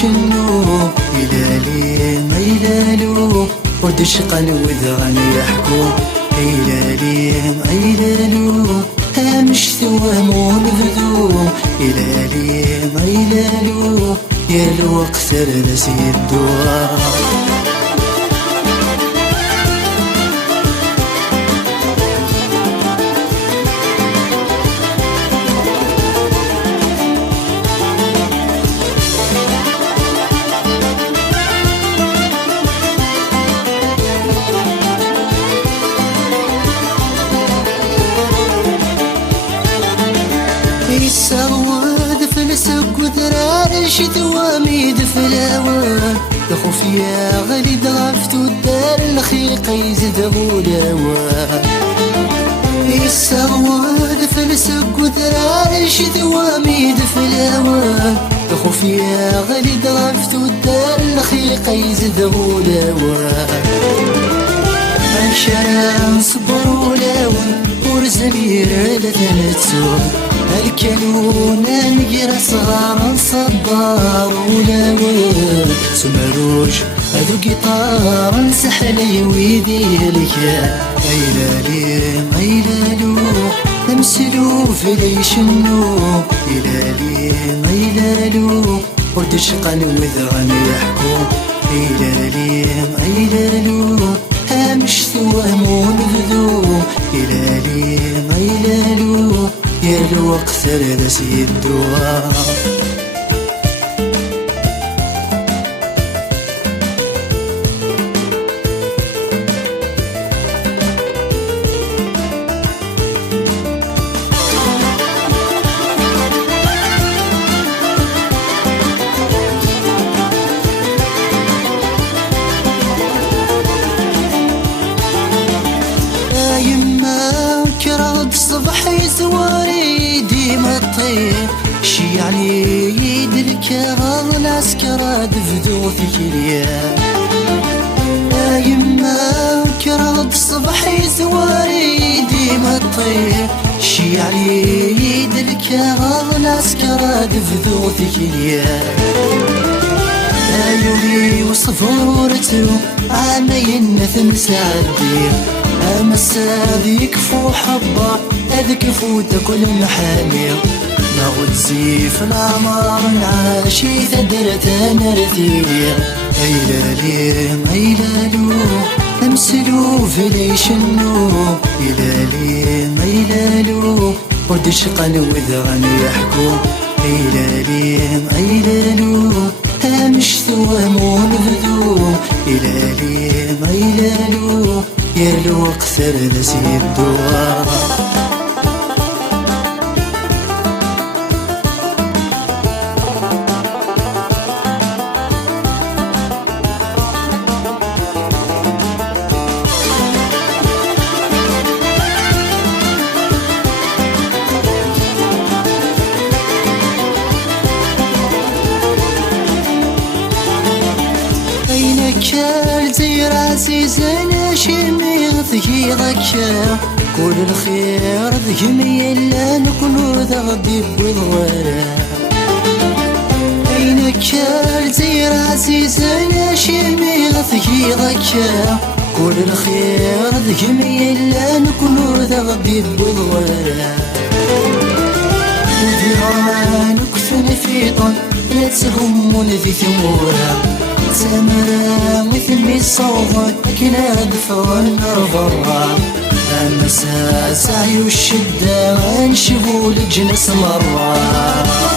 شنو إلالي ما يلالو ورد شقل وذغن يحكو إلالي ما يلالو همش ثوامون بذو إلالي ما يلالو يا الوقت رسي الدوار يسود فلسك وذرار شتوامي دفلاوان دخوف يا غالي ضغفت والدار الخيق يزد غولاوان يسود فلسك وذرار شتوامي دفلاوان دخوف يا غالي ضغفت والدار الخيق يزد غولاوان شرا صبر ولاون ورزمير لثنتو الكلون نقرا صغار صبار ولاون سمروج هذو قطار سحلي ويدي لك ايلالي ما يلالو تمسلو في لي شنو إلالي ما يلالو ورد شقل وذغن يحكو إلالي ما يلالو همش ثوامون بذو إلالي ما يلالو يا الوقت رسي الدوار الصبح يزواري ديما الطير شي يعني يدلك غاض العسكرة دفدو فيك اليا يما كراد الصبح يزواري ديما الطير شي يعني يدلك غاض العسكرة دفدو فيك اليا يولي وصفورتو عامين نثنسى الدير أمسا يكفو حبا هذيك فوت كل محامي ما غتزي في العمر نعاشي ثدرت انا رثيليا ايلالي ما يلالو امسلو في لي شنو إلالي ما يلالو ورد شقل وذغن يحكو إلالي ما يلالو همش ثوامون بذو إلالي ما يلالو يا الوقت رسي الدوار كال زي راسي زين شمي ذكي ذكا كل الخير ذكي إلا نكونو ذغدي بالورا أين كال زي راسي زين شمي ذكي ذكا كل الخير ذكي إلا نكونو ذغدي بالورا وديران كفن في طن لا تهمون ذي ثمورا سمرا مثل مصوت كنا دفع النرفرة أمسا سعي والشدة وانشبوا لجنس مرة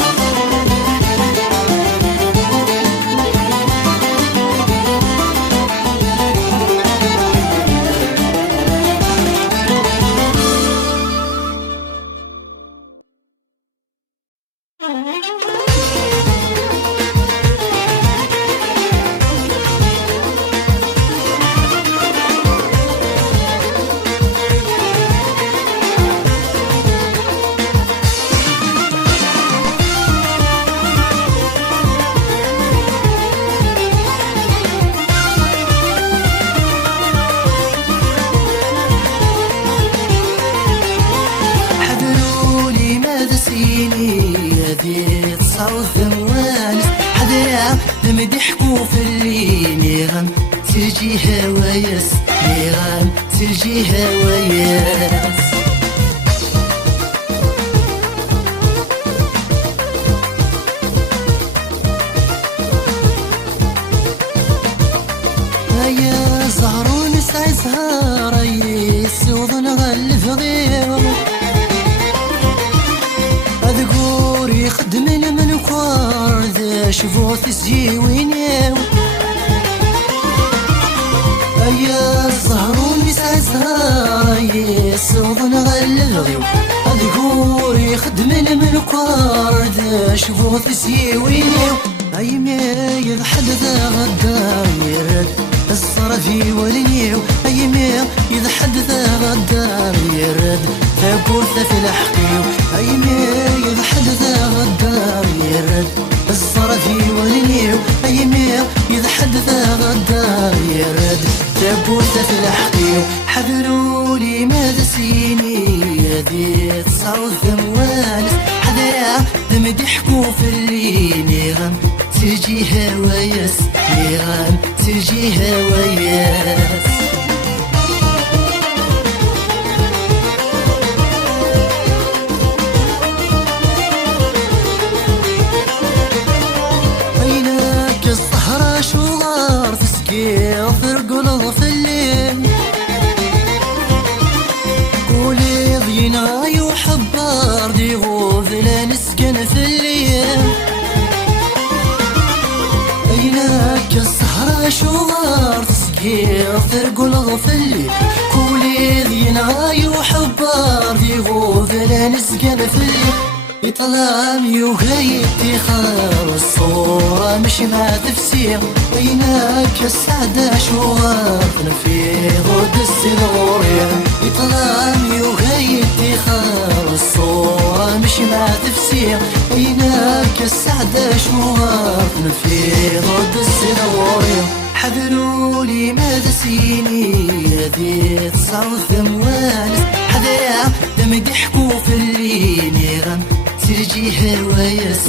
لم ضحكوا في الليل غم ترجي هوايس غم ترجي هوايس. يا زهرون سعي زهر يسوض نغلف غير أذكور يخدم من كوار ذا شفوت الزيوينيو. يا زهرون سعي زهر يسوض نغلف غير أذكور يخدم من كوار ذا شفوت الزيوينيو. أي ما يضحد ذا غدار يرد الصرفي والنيو. أي ما يضحد ذا غدار يرد ثابوث في الحقيو. أي ما يضحد ذا غدار يرد الصرفي والنيو. أي ما يضحد ذا غدار يرد ثابوث في الحقيو. حذروا لي ماذا سيني ذي تصعود ثموانس حذرا ذم ضحكوا في الليل غم ترجي هوايس غم ترجي هوايس. عينك الصحراء شغار تسقي فرقل في الليل. قولي ضينا يحبار دي غوفلا نسكن في الليل. عينك الصحراء شغار تسقي فرقل غفلي. قولي ضينا يحبار دي غوفلا نسكن في الليل. يطلام يوهيتي خار الصورة مش مع تفسير. عيناك السعدة شوارنا في غد السنوريا. يطلام يوهيتي خار الصورة مش مع تفسير. عيناك السعدة شوارنا في غد السنوريا. حذروا لي ماذا سيني ذي تصعود ثموانس حذرا دم ضحكوا في الليل غم ترجي هوايس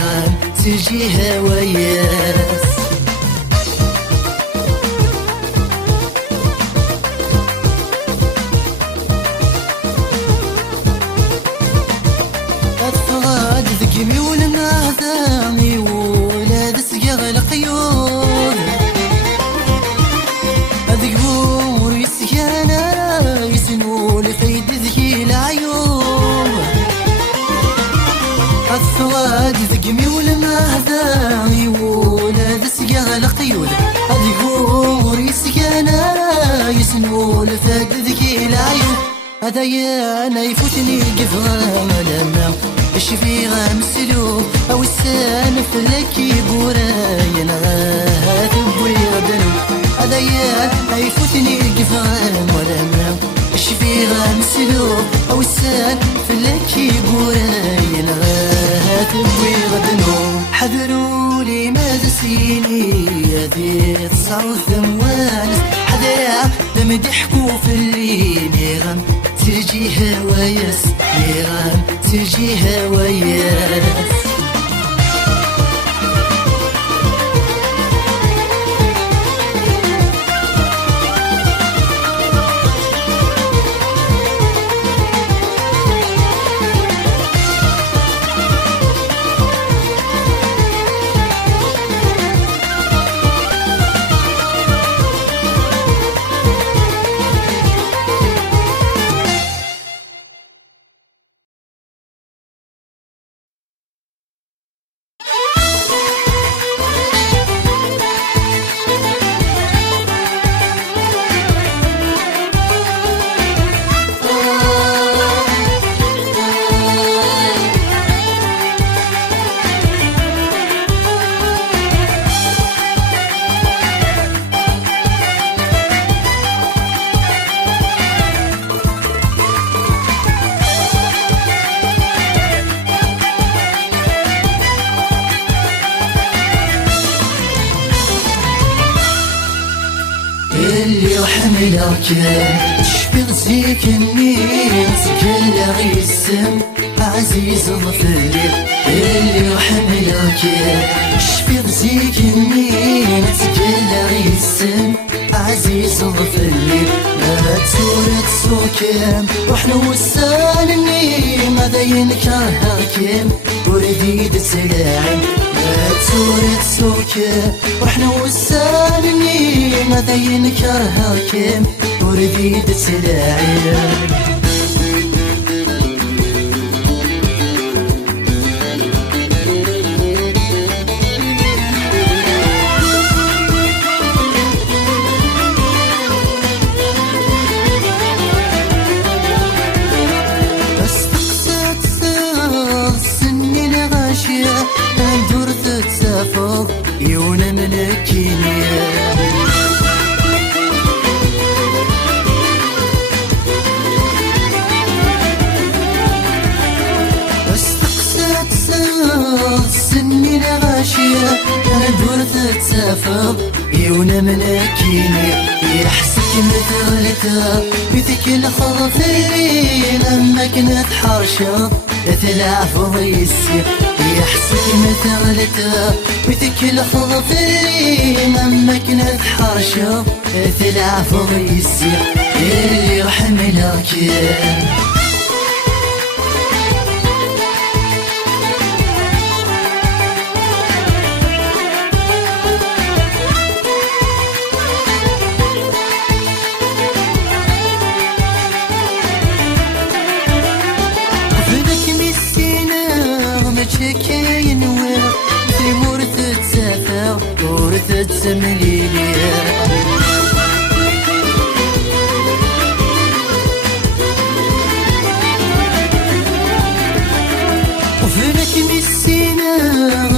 غم ترجي هوايس. أتفغاد ذكي ولنا ذامي ولاد سقاغ القيود. أذكور يسكانا يسنو لفيد ذكي العيون. الثواد ذقمي والمهذا يولد سقاغ القيود. أذكور يسكانا يسنو لفيد ذكي العيون. هذا يا أنا يفوتني قفغام لما الشفي غام السلوك أو السان فلكي بوراي أنا تبوي غدنو. هذا يا أنا يفوتني قفغام ولما الشفي غام السلوك أو السان فلكي بوراي أنا تبوي غدنو. حذروا لي ماذا سيني ذي تصعود ثموانس حذرا لم ضحكوا في الليل غم ترجي هوايس غم ترجي هوايس. اللي وحملك تشبه زيك النيس كل غيسم عزيز ظفري اللي يحملك شفي غزيك النين تقلع يسم عزيز ظفري ما تورك سوكم وحنا وسالني ماذا ينكرهكم ورديد سلاعم ما تورك سوكم وحنا وسالني ماذا ينكرهكم ورديد سلاعم ندور تتسافر يونا ملكيني استقسات سني الغاشية ندور تتسافر يونا ملكيني يحسك مثلتا بيتك الخضفي لما كنت حرشة تلعب ضيسي يحسك مثلتا بيتك الخضفي لما كنت حرشة تلعب ضيسي اللي يحملك كاين وين في مورث تسافر ورث تسمليلي وفينك مسينا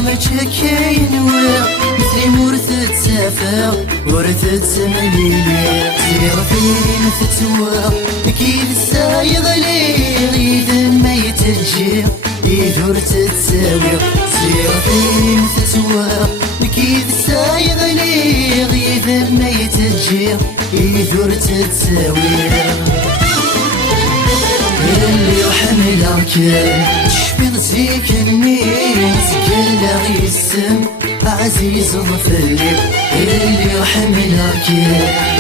ما كاين وين مثل مورث تسافر ورث تسمليلي زير فين فتوى كيف السايغ لي ما يتجي يدور تتساوي سير فين تتوى كيف سايغ لي غيث ما يتجي يدور تتساوي اللي يحملك تشفي غزيك النين تقلع يسم عزيز ظفري اللي يحملك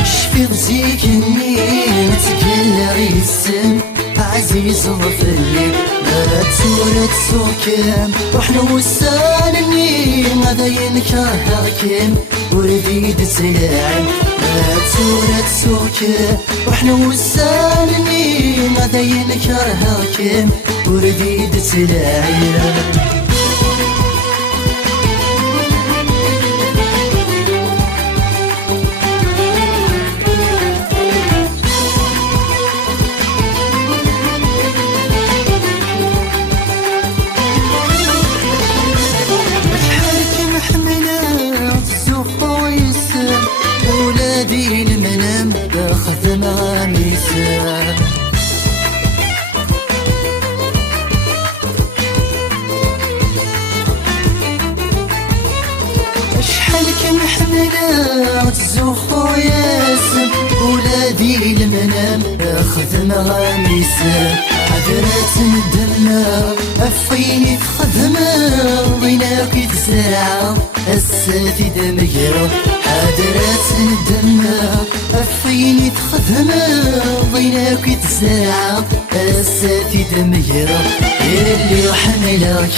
تشفي غزيك النين تقلع يسم عزيز ظفري ما تورك سوكم وحنا وسالني ماذا ينكرهكم ورديد سلاعم ما تورك سوكم وحنا وسالني ماذا ينكرهكم ورديد سلاعم ولادي المنام باخذ مغاميسه شحال كنحملها تزوخ وياسم ولادي المنام باخذ مغاميسه حضرات ندمنا أفيني تخدمه ضيناك يتزرع الساتي دمجرة حضرات ندمنا أفيني تخدمه ضيناك يتزرع الساتي دمجرة اللي يحملك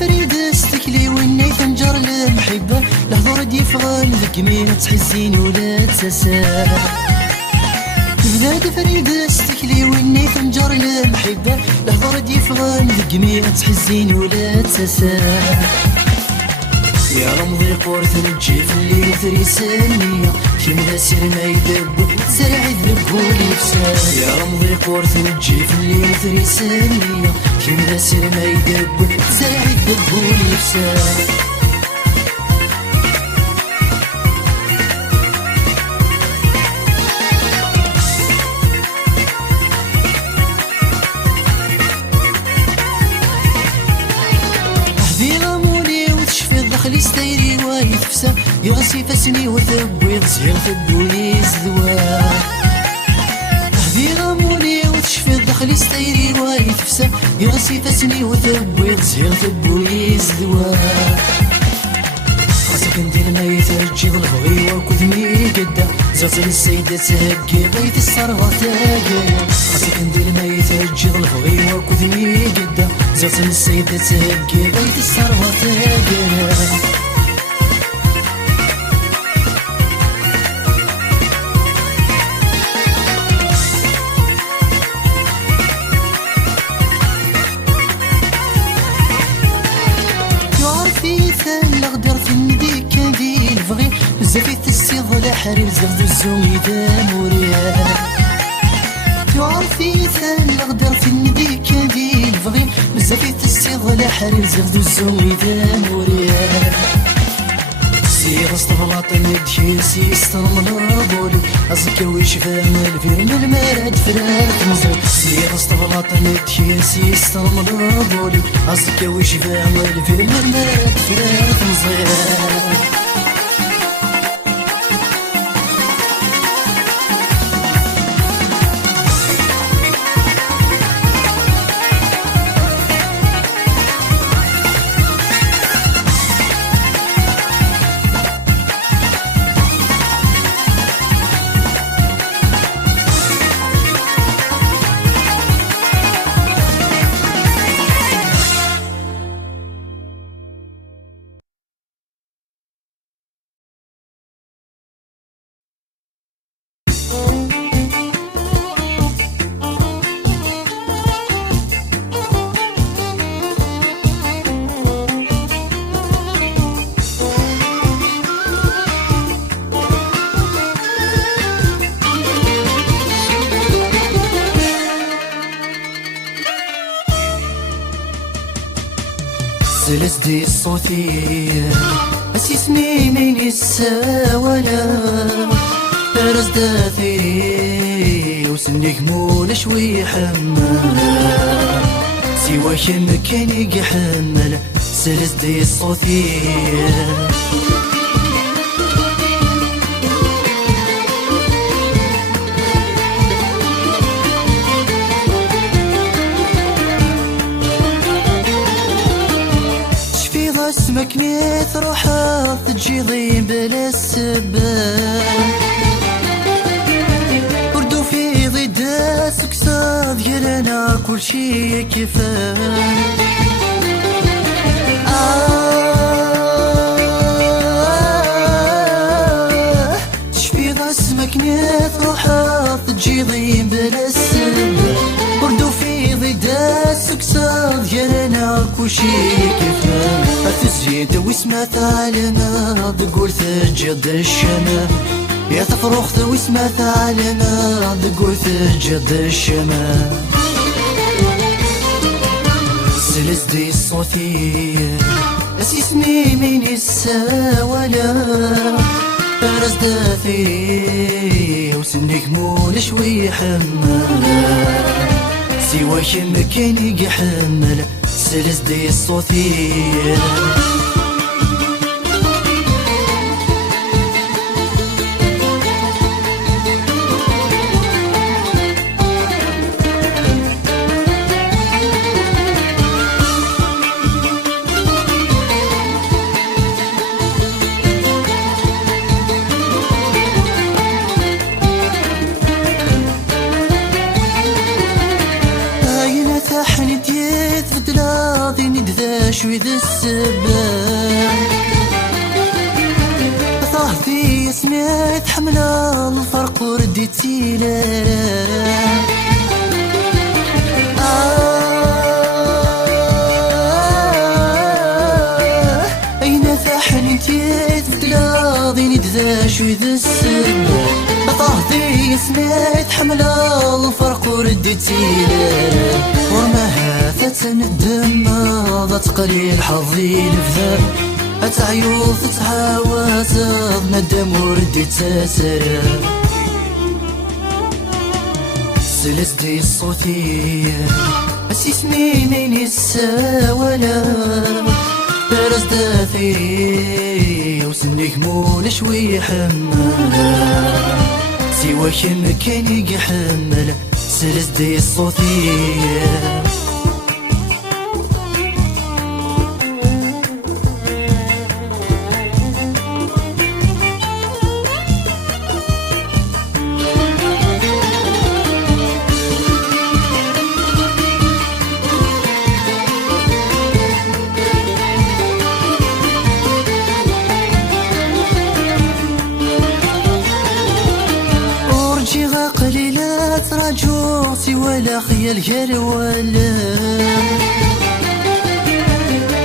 فريد استكلي والنيث نجر المحبة لحظة ديفغان ذك مين تحزيني ولا تساسا بلاد فريد استكلي ويني تنجر المحبة لحظة ديفغان ذك مين تحزيني ولا تساسا يا رمضي قورث نجي في الليل تريسانية كيم ذا سير ما يدب سرع يذبو ليفسان يا رمضي قورث نجي في الليل تريسانية كيم ذا سير ما يدب سرع يذبو ليفسان خلي ستيري ويتفسى يغسي فسني وثبوي زهير ثبوي زدوا هذي غاموني وتشفي الدخلي ستيري ويتفسى يغسي فسني وثبوي زهير ثبوي زدوا خاصك ندير ما يتجيض البغي وكذمي قدا زغزل السيدة تهكي غيت الصرغة تاقي خاصك ندير ما يتجيض البغي وكذمي قدا زغزل السيدة تهكي غيت الصرغة تاقي قدرت نديك كان ذي الفغي بزاف تسيض الحرير زغد الزومي ذا موريال تعرفي ثان قدرت نديك كان ذي الفغي بزاف تسيض الحرير زغد الزومي ذا موريال سير اسطبلاط ندخي سيسترم الرابولي أزكا ويشفام الفيرم المراد فرات مزول سير اسطبلاط ندخي سيسترم الرابولي أزكا ويشفام الفيرم المراد فرات مزول سلسدي الصوتي اسمي من الساولا فرز داثيري وسنك مول شوي حمال سوا شمكني قحمل سلسدي الصوتي اسمك نيث روحات تجيضي بلا السباب وردو في ضد سكساد يلنا كل شي كفاية تشفي اسمك نيث روحات تجيضي بلا السباب وردو في ضد سكساد يلنا كل شي كفاية تزيد واسمها ثعلنا تقول تجد الشمال يا تفرخ واسمها ثعلنا تقول تجد الشمال سلسدي الصوتي اسمي من الساولا فرز داثي وسنك مول شوي حمال سوا شمكني قحمل سلسدي الصوتي شوي ذا السباب رديتي لا أين ثحنتي تبدلاضيني دذاش وذا السن طاهتي سمعت حملة الفرق ورديتي لا وما هاثت ندم ضات قليل حظي نفذا أتعيوض تتعاوز ندم ورديت سرا سلسدي الصوتي أسيسني مين الساولا برز داثيري وسنيك مول شوي حمل سوا كم كان يحمل سلسدي الصوتي قليلة تراجوتي ولا خيال غير ولا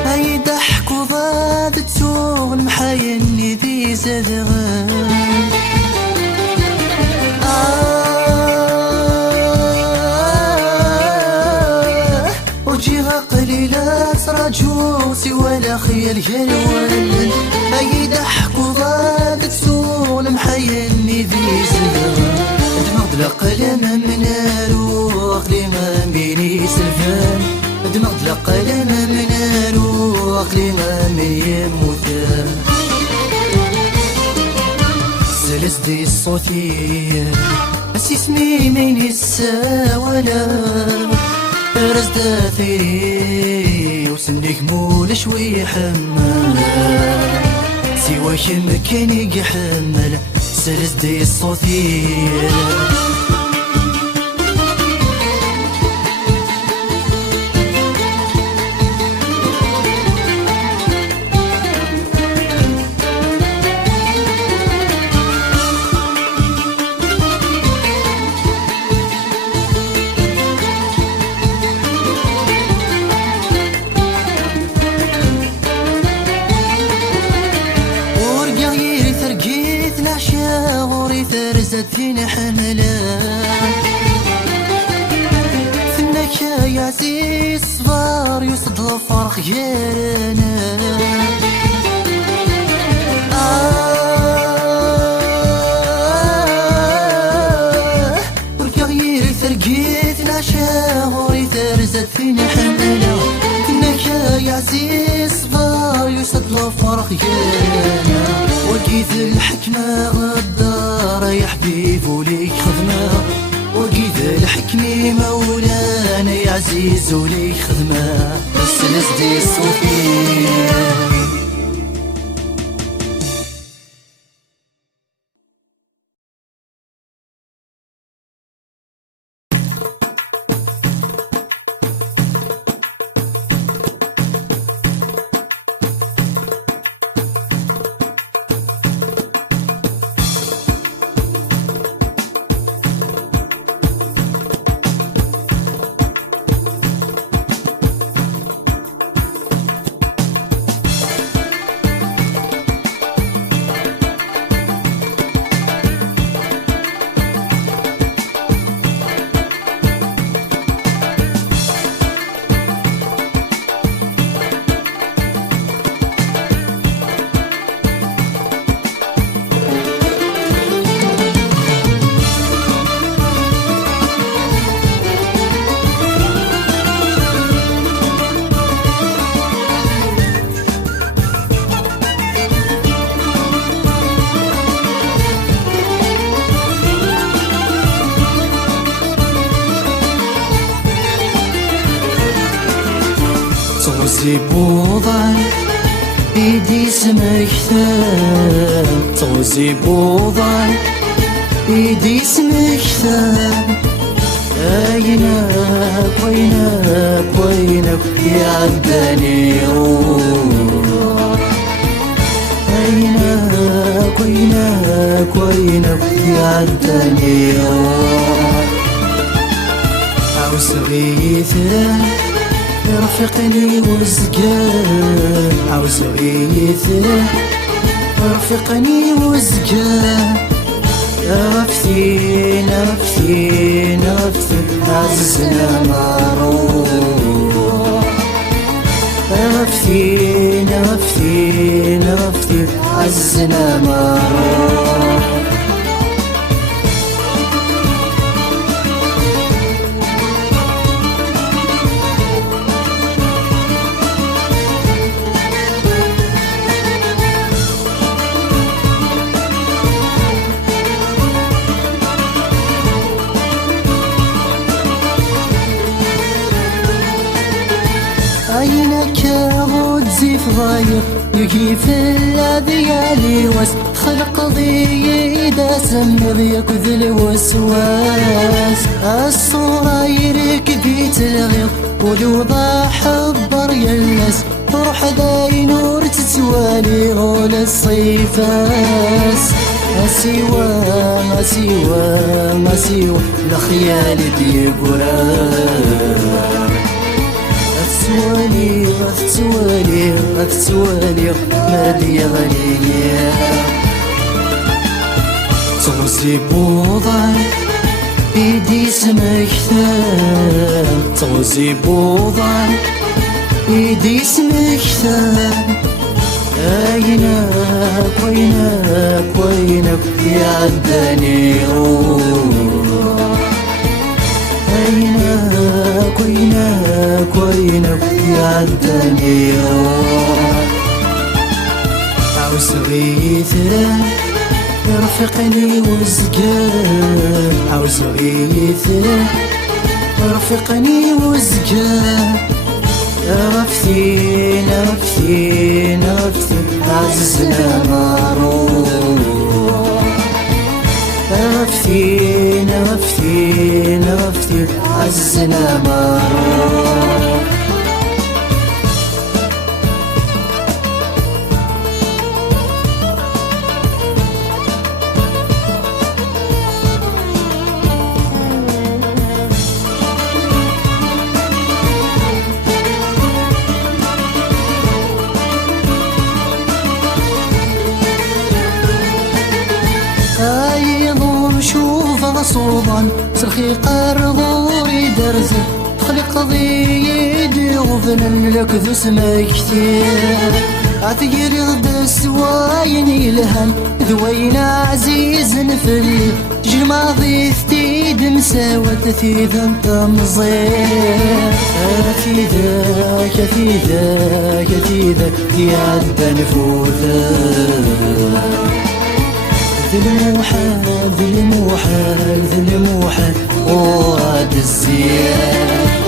هاي ضحك وضاد تسوغ محايني ذي زدغان ورجيها قليلة تراجوتي ولا خيال غير ولا هاي ضحك وضاد تسوغ محايني ذي زدغان دمغ قلم من روح لما بيني سلفان دمغ قلم من روح لما من يموتان سلسدي الصوتي أسيسني من الساولا برز داثيري وسنيك مول شوي حمل سوا كم كان يحمل سلسدي الصوتي ثرزتين حملا فنك يا عزيز صفار يصد الفرق غيرنا ورقا ثرقيت العشاوري ثرزتين حملا فنك يا عزيز صفار يصد الفرق غيرنا وقيت الحكمة غدار يا حبيب وليك خدمة وقيت الحكمة مولانا يا عزيز وليك خدمة السلسدي الصوفي توزي بوضعي ايدي سمكتان توزي بوضعي ايدي سمكتان وينك وينك وينك يا عبدالي روح وينك وينك وينك يا يعدني عاوز غيثه رفقني وزقان عاوز غيثه رفقني وزقان نفثي نفثي نفثي عزنا معروف نفثي نفثي نفثي عزنا معروف عينك غود زيف ضايق يكيف الذيالي وس خلق ضي دسم ضيق ذي الوسواس الصورة يرك بيت الغيظ والوضع حبر يلس روح ذاي نور تتوالي غول الصيفاس أسيوا أسيوا أسيوا الخيال بيقرار أفتوالي أفتوالي أفتوالي مالي غنية تغزي بوضع بيدي سمكتان تغزي بوضع بيدي سمكتان أينك وينك وينك يعدني روح أينك وينك وينك يعدني روح عاوز غيثه رفقني وزقان عاوز غيثه رفقني وزقان نفثي نفثي نفثي عزنا معروف نفثي نفثي نفثي عزنا معروف شوف غصوبا سرخي قرضوري درزه تخلق ضيدي وفنن لك ذو سمكتير عتقري غد السواين يلهن ذوين عزيز نفل جمع ضيفتي دمساوة ثيذا تمزير كثيذا كثيذا كثيذا يعد نفوذا ذي الموحل ذي الموحل ذي الموحل وراد الزيان